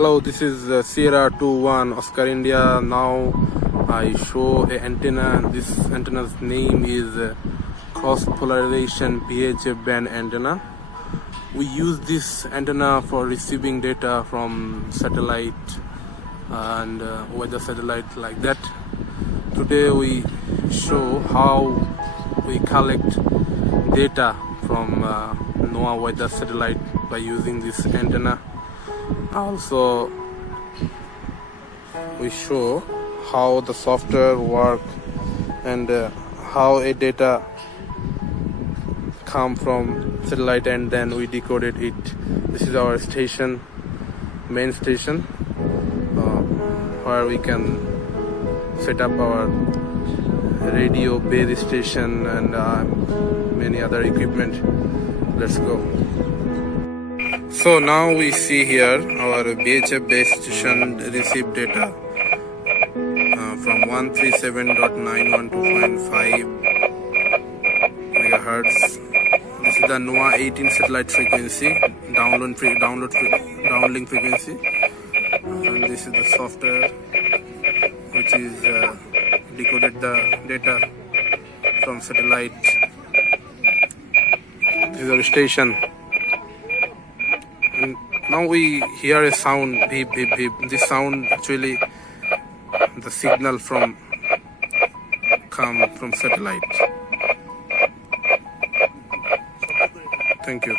Hello, this is Sierra 21 Oscar India. Now I show an antenna. This antenna's name is cross polarization VHF band antenna. We use this antenna for receiving data from satellite and weather satellite like that. Today we show how we collect data from NOAA weather satellite by using this antenna. Also we show how the software work and how a data come from satellite and then we decoded it. This is our station, main station, where we can set up our radio base station and many other equipment. Let's go. So now we see here our VHF base station received data from 137.91 to 0.5 megahertz. This is the NOAA 18 satellite frequency, downlink frequency, and this is the software which is decoded the data from satellite. This is our station. And now we hear a sound, beep beep beep. This sound actually the signal come from satellite. Thank you.